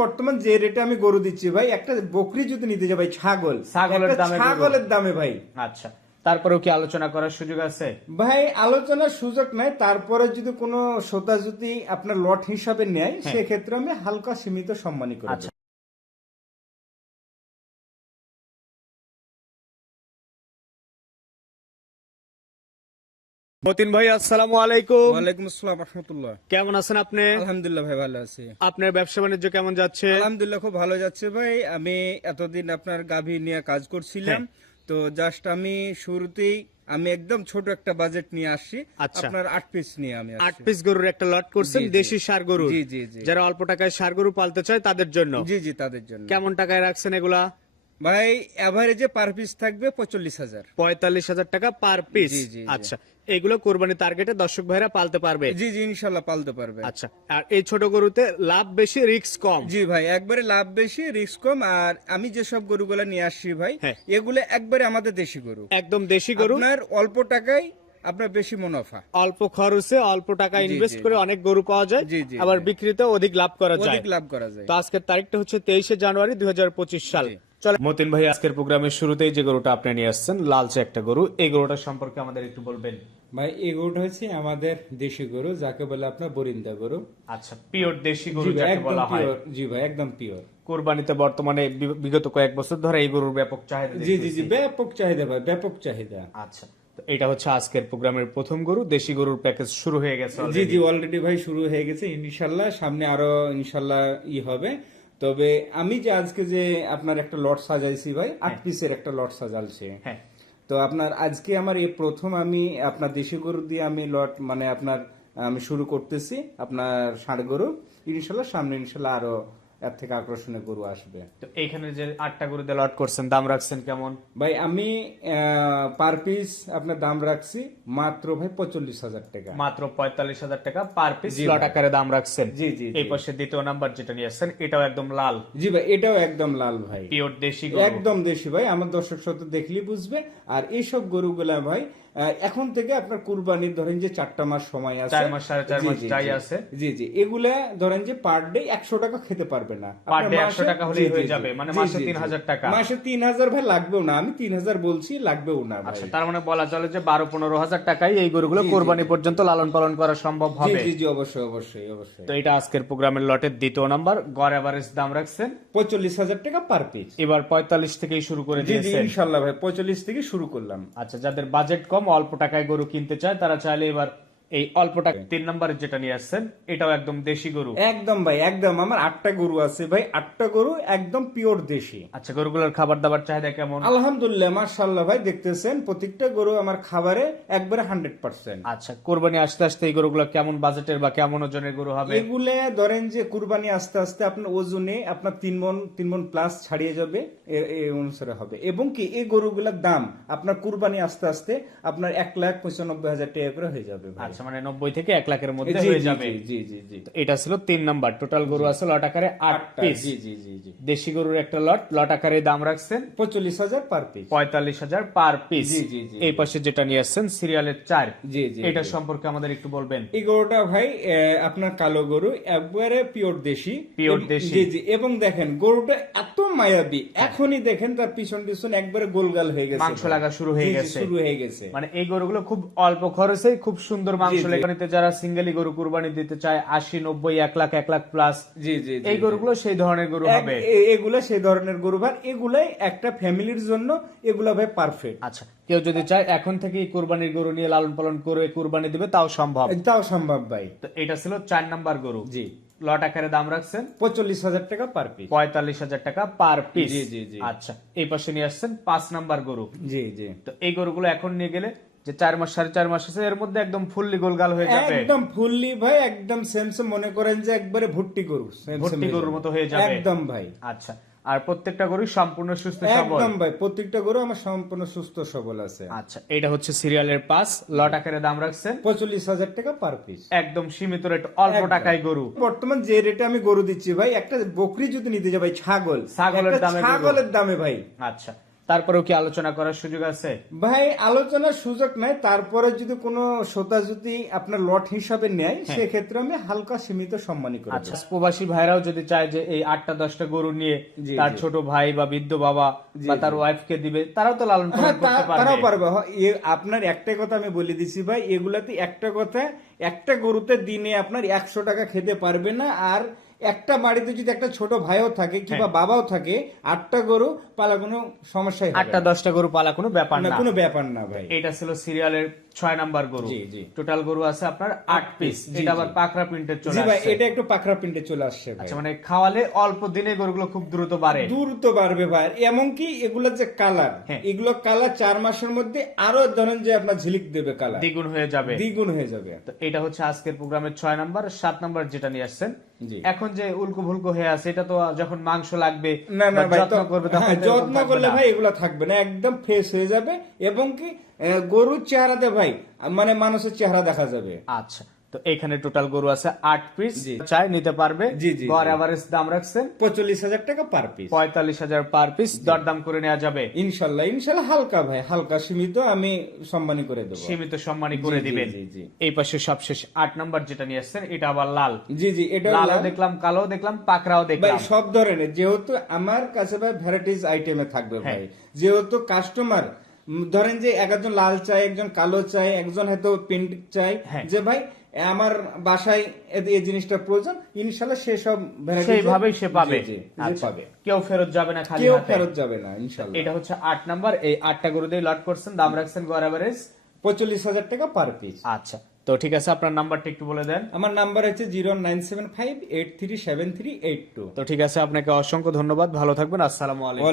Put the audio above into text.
বর্তমান যে রেটে আমি গরু দিচ্ছি ভাই একটা বকরি যদি নিতে যাই ভাই ছাগল। ছাগলের দামে ছাগলের দামে ভাই। আচ্ছা তারপরেও কি আলোচনা করার সুযোগ আছে? ভাই আলোচনার সুযোগ নাই তারপরে যদি কোনো শ্রোতা যদি আপনার লট হিসাবে নেয় হ্যাঁ। সেক্ষেত্রে আমি হালকা সীমিত সম্মানী করি মতিন ভাই আসসালামু আলাইকুম। ওয়ালাইকুম আসসালাম রহমতুল্লাহ। কেমন আছেন আপনি? আলহামদুলিল্লাহ ভাই ভালো আছি। আপনার ব্যবসা বাণিজ্য কেমন যাচ্ছে? আলহামদুলিল্লাহ খুব ভালো যাচ্ছে ভাই। আমি এতদিন আপনার গাভী নিয়ে কাজ করছিলাম। হ্যাঁ। তো জাস্ট আমি শুরুতেই আমি একদম ছোট একটা বাজেট নিয়ে আসছি। আচ্ছা। আপনার আট পিস নিয়ে আমি আট পিস গরুর একটা লট করছেন। দেশি সার গরু জি জি জি। যারা অল্প টাকায় সার গরু পালতে চায় তাদের জন্য। জি জি তাদের জন্য। কেমন টাকায় রাখছেন এগুলা? ভাই এভারেজে পার পিস থাকবে পঁয়তাল্লিশ হাজার। পঁয়তাল্লিশ হাজার টাকা পার পিস জি, জি, জি। আচ্ছা এগুলো কোরবানি টার্গেটে দর্শক ভাইরা পালতে পারবে? জি জি ইনশাল্লাহ পালতে পারবে। আচ্ছা আর এই ছোট গরুতে লাভ বেশি রিস্ক কম? জি ভাই একবারে লাভ বেশি রিস্ক কম আর আমি যেসব গরুগুলো নিয়ে আসছি ভাই হ্যাঁ। এগুলো একবারে আমাদের দেশি গরু। একদম দেশি গরু? আপনার অল্প টাকায় আপনার বেশি মুনাফা। অল্প খরচে অল্প টাকা ইনভেস্ট করে অনেক গরু পাওয়া যায় জি, জি, আবার বিক্রিতে অধিক লাভ করা যায়। অধিক লাভ করা যায়। তো আজকের তারিখটা হচ্ছে তেইশে জানুয়ারি দুই হাজার পঁচিশ সাল। জি। চলে। মতিন ভাই আজকের প্রোগ্রামের শুরুতেই যে গরুটা আপনি নিয়ে আসছেন লালচে একটা গরু এই গরুটা সম্পর্কে আমাদের একটু বলবেন। ভাই এই গরুটা হচ্ছে আমাদের দেশি গরু যাকে বলে আপনার বরিন্দা গরু। আচ্ছা পিওর দেশি গরু যাকে বলা হয়। জি ভাই একদম পিওর। কোরবানিতে বর্তমানে বিগত কয়েক বছর ধরে এই গরুর ব্যাপক চাহিদা জি জি জি ব্যাপক চাহিদা ভাই ব্যাপক চাহিদা। আচ্ছা এটা হচ্ছে আজকের প্রোগ্রামের প্রথম গরু দেশি গরুর প্যাকেজ শুরু হয়ে গেছে জি জি অলরেডি ভাই শুরু হয়ে গেছে ইনশাল্লাহ সামনে আরও ইনশাল্লাহ ই হবে। তবে আমি যে আজকে যে আপনার একটা লট সাজাইছি ভাই আট পিসের একটা লট সাজালছে। হ্যাঁ। তো আপনার আজকে আমার এই প্রথম আমি আপনার দেশি গরু দিয়ে আমি লট মানে আপনার আমি শুরু করতেছি আপনার ষাঁড় গরু। ইনশাল্লাহ সামনে ইনশাল্লাহ আরও এর থেকে আকর্ষণীয় গরু আসবে। তো এইখানে যে আটটা গরু দিয়ে লট করছেন দাম রাখছেন কেমন? ভাই আমি পার পিস আপনার দাম রাখছি মাত্র ভাই পঁয়তাল্লিশ হাজার টাকা। মাত্র পঁয়তাল্লিশ হাজার টাকা পার পিস লট। আকারে দাম রাখছেন। জি জি এই পাশে দ্বিতীয় নাম্বার যেটা নিয়ে আসছেন এটাও একদম লাল। জি ভাই এটাও একদম লাল ভাই। পিওর দেশি একদম দেশি ভাই আমার দর্শক শ্রোতা দেখলেই বুঝবে। আর এইসব গরুগুলা ভাই এখন থেকে আপনার কুরবানির ধরেন যে চারটা মাস সময় আছে। চার মাস, সাড়ে চার মাস যাই আছে। জি জি। এগুলা ধরেন যে পার ডে একশো টাকা খেতে পারবে। না। Per আপনার মাসে- 100 টাকা হলেই জি, জি, হয়ে যাবে, মানে মাসে জি, জি। 3000 টাকা। মাসে ভাই লাগবেও না আমি তিন হাজার বলছি লাগবেও না আচ্ছা তার মানে বলা চলে যে বারো পনেরো হাজার টাকায় এই গরুগুলো জি, জি, কোরবানি পর্যন্ত লালন পালন করা সম্ভব হবে। জি জি অবশ্যই অবশ্যই অবশ্যই। তো এটা আজকের প্রোগ্রামের লটের দ্বিতীয় নাম্বার গড় এভারেজ দাম রাখছেন। পঁয়তাল্লিশ হাজার টাকা পার পিস এবার পঁয়তাল্লিশ থেকেই শুরু করে জি জি দিয়েছেন। ইনশাল্লাহ ভাই পঁয়তাল্লিশ থেকে শুরু করলাম। আচ্ছা যাদের বাজেট কম অল্প টাকায় গরু কিনতে চায় তারা চাইলে এবার এই অল্প টাকা। তিন নম্বরে যেটা নিয়ে আসছেন এটাও একদম দেশি গরু? একদম ভাই একদম। আমার আটটা গরু আছে ভাই আটটা গরু একদম পিওর দেশি। আচ্ছা গরুগুলোর খাবার দাবার চাহিদা কেমন? আলহামদুলিল্লাহ মার্শাল্লাহ ভাই দেখতেছেন প্রত্যেকটা গরু আমার খাবারে একবারে হান্ড্রেড পার্সেন্ট আচ্ছা কোরবানি আস্তে আস্তে এই গরুগুলো কেমন বাজেটের বা কেমন ওজনের গরু হবে? এগুলো ধরেন যে কুরবানি আস্তে আস্তে আপনার ওজনে আপনার তিন মন তিন মন প্লাস ছাড়িয়ে যাবে এ- এই অনুসারে হবে। এবং কি এই গরুগুলোর দাম আপনার কুরবানি আস্তে আস্তে আপনার এক লাখ পঁচানব্বই হাজার টাকা করে হয়ে যাবে ভাই। আচ্ছা মানে নব্বই থেকে এক লাখের মধ্যে হয়ে যাবে। জি, জি জি। এটা ছিল তিন নাম্বার। টোটাল গরু আছে লট আকারে আট পিস জি জি জি জি দেশি গরুর একটা লট লট আকারে দাম রাখছেন পঁয়তাল্লিশ হাজার পার পিস পঁয়তাল্লিশ হাজার পার পিস জি, জি, জি, এই পাশে যেটা নিয়ে আসছেন সিরিয়ালের চার। জি জি এটা সম্পর্কে আমাদের একটু বলবেন। এই গরুটা ভাই আপনার কালো গরু একবারে পিওর দেশি। এবং- দেশি। জি জি এবং দেখেন গরুটা এত মায়াবী এখনই দেখেন তার পিছন পিছন একবারে গোলগাল হয়ে গেছে মাংস লাগা শুরু হয়ে গেছে। শুরু হয়ে গেছে। মানে এই গরুগুলো খুব অল্প খরচে খুব সুন্দর মাংস। লেখানিতে যারা সিঙ্গেলি গরু কুরবানি দিতে চায় আশি নব্বই এক লাখ এক লাখ প্লাস জি জি এই গরুগুলো সেই ধরনের গরু হবে। এগুলা সেই ধরনের গরু ভাই এগুলাই একটা ফ্যামিলির জন্য এগুলা ভাই পারফেক্ট আচ্ছা কেউ যদি চায় এখন থেকেই কুরবানির গরু নিয়ে লালন পালন করে কুরবানি দিবে তাও সম্ভব। তাও সম্ভব ভাই। তো এটা ছিল চার নাম্বার গরু। জি। লট আকারে দাম রাখছেন? পঁয়তাল্লিশ হাজার টাকা পার পিস পঁয়তাল্লিশ হাজার টাকা পার পিস জি, জি, জি। আচ্ছা এই পাশে নিয়ে আসছেন পাঁচ নাম্বার গরু। জি জি। তো এই গরুগুলো এখন নিয়ে গেলে যে চার মাস সাড়ে চার মাস আছে এর মধ্যে একদম ফুললি গোলগাল হয়ে যাবে। একদম ফুললি ভাই একদম সেমসে মনে করেন যে একবারে ভুট্টি গরু ভর্তি গরুর মতো হয়ে যাবে। একদম ভাই। আচ্ছা আর প্রত্যেকটা গরু সম্পূর্ণ সুস্থ সবল? একদম ভাই প্রত্যেকটা গরু আমার সম্পূর্ণ সুস্থ সবল আছে। আচ্ছা এটা হচ্ছে সিরিয়ালের পাস লট আকারে দাম রাখছেন? পঁয়তাল্লিশ হাজার টাকা পার পিস একদম সীমিত রেট অল্প টাকায় গরু। বর্তমান যে রেটে আমি গরু দিচ্ছি ভাই একটা বকরি যদি নিতে যাই ভাই ছাগল। ছাগলের দামে ছাগলের দামে ভাই। আচ্ছা তারপরেও কি আলোচনা করার সুযোগ আছে ভাই আলোচনার সুযোগ নাই তারপরে যদি কোনো শ্রোতা যদি আপনার লট হিসাবে নেয় সেক্ষেত্রে আমি হালকা সীমিত সম্মানী করে হ্যাঁ। আচ্ছা। প্রবাসী ভাইরাও যদি চায় যে এই আটটা দশটা গরু নিয়ে তার ছোট ভাই বা বৃদ্ধ বাবা বা তার ওয়াইফ কে দিবে তারাও তো লালন পালন হ্যাঁ করতে তারাও পারবে আপনার একটা কথা আমি বলে দিছি ভাই এগুলাতে একটা কথা একটা গরুতে দিনে আপনার একশো টাকা খেতে পারবে না আর একটা বাড়িতে যদি একটা ছোট ভাইও থাকে কিংবা হ্যাঁ। বাবাও থাকে আটটা গরু পালা কোনো সমস্যাই হবে আটটা দশটা গরু পালা কোনো ব্যাপার না কোনো ব্যাপার না ভাই। এটা ছিল সিরিয়ালের ছয় নাম্বার গরু। টোটাল গরু আছে আপনার আট পিস এটা আবার পাকড়া প্রিন্টের চলে জি ভাই এটা একটু পাখরা প্রিন্টে চলে আসছে আচ্ছা মানে খাওয়ালে অল্প দিনে গরুগুলো খুব দ্রুত বাড়ে। দূর তো বাড়বে ভাই। এমনকি এগুলো যে কালার হ্যাঁ। এগুলো কালার চার মাসের মধ্যে আরও ধরেন যে আপনার ঝিলিক দেবে কালার। দ্বিগুণ হয়ে যাবে। দ্বিগুণ হয়ে যাবে। তো এটা হচ্ছে আজকের প্রোগ্রামের ছয় নাম্বার সাত নাম্বার যেটা নিয়ে আসছেন। এখন যে উল্কো ভুলকো হয়ে আছে এটা তো যখন মাংস লাগবে না না ভাই যত্ন তো- করবে তখন হ্যাঁ, যত্ন করলে ভাই এগুলো থাকবে না একদম ফ্রেশ হয়ে যাবে এবং কি গরুর চেহারাতে ভাই মানে মানুষের চেহারা দেখা যাবে। আচ্ছা। তো এখানে টোটাল গরু আছে আট পিস। চাই নিতে পারবে। জি, জি, গড় জি। এভারেজ দাম রাখছেন। পঁয়তাল্লিশ হাজার টাকা পার পিস পঁয়তাল্লিশ হাজার পার পিস দরদাম করে নেওয়া যাবে। ইনশাল্লাহ ইনশাল্লাহ হালকা ভাই হালকা সীমিত আমি সম্মানী করে দেবো। সীমিত সম্মানী করে দিবেন। জি, জি। এই পাশে সবশেষ আট নাম্বার যেটা নিয়ে আসছেন এটা আবার লাল। জি জি এটা লাল- দেখলাম কালো দেখলাম পাকড়াও ভাই দেখলাম। সব ধরনের যেহেতু আমার কাছে ভাই ভ্যারাইটিস আইটেমে থাকবে হ্যাঁ। ভাই। যেহেতু কাস্টমার ধরেন যে একজন লাল চাই একজন কালো চাই একজন হয়তো পিঙ্ক চাই হ্যাঁ। যে ভাই আমার বাসায় এই জিনিসটা প্রয়োজন ইনশাল্লাহ সেসব varieties- সেইভাবেই সে পাবে। আচ্ছা। কেউ ফেরত যাবে না খালি কেউ ফেরত যাবে না ইনশাল্লাহ। এটা হচ্ছে আট নাম্বার এই আটটা গরু দিয়ে লট করছেন দাম রাখছেন গড় পঁয়তাল্লিশ হাজার টাকা পার পিস আচ্ছা তো ঠিক আছে আপনার নাম্বারটা একটু বলে দেন। আমার নাম্বার হচ্ছে zero nine seven five eight three seven three eight two. তো ঠিক আছে আপনাকে অসংখ্য ধন্যবাদ ভালো থাকবেন আসসালামু আলাইকুম।